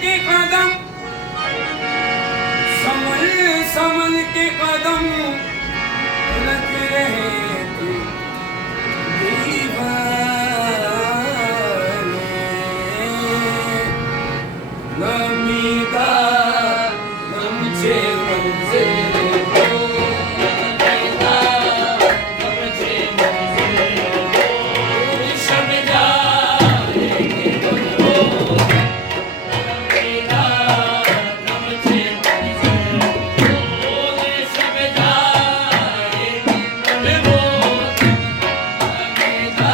के कदम, संभल संभल के कदम रख रहे थे दीवाने। नमीदा नमचे मंजिल हो, नमीदा नमचे मंजिल हो, शब जाएंगे तुम हो। नमीदा नमचे मंजिल हो, शब जाएंगे तुम हो। नमीदा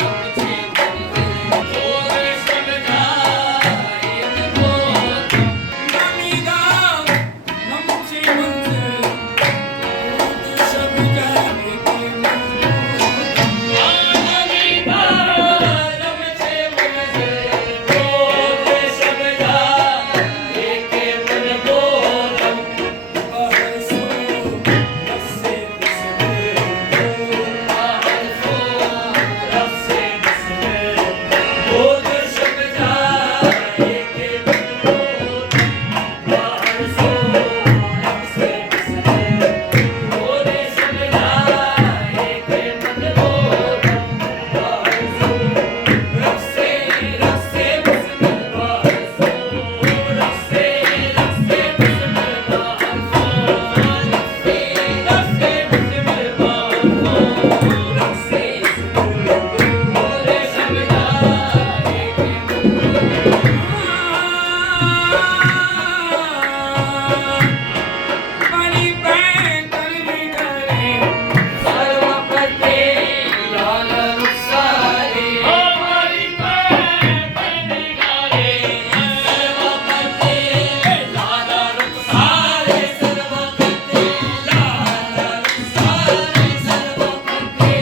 नमचे मंजिल हो, शब जाएंगे तुम हो। नमीदा नमचे मंजिल हो, शब जाएंगे तुम हो। नमीदा नमचे मंजिल हो, शब जाएंगे तुम हो। बाहर सो रब से बिस्मिल हो, बाहर सो रब से बिस्मिल हो, शब जाएंगे तुम हो। बाहर सो रब से बिस्मिल हो, शब जाएंगे तुम हो। बाहर सो रब से बिस्मिल, बाहर सो रब से बिस्मिल, बाहर सो रब से बिस्मिल, बाहर सो रब से बिस्मिल हो, शब जाएंगे तुम हो। बड़ी बैंकर निगरे सर्वपते लाल रुखसारे, बड़ी बैंकर निगरे सर्वपते लाल रुखसारे, सर्वपते लाल रुखसारे, सर्वपते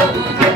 Oh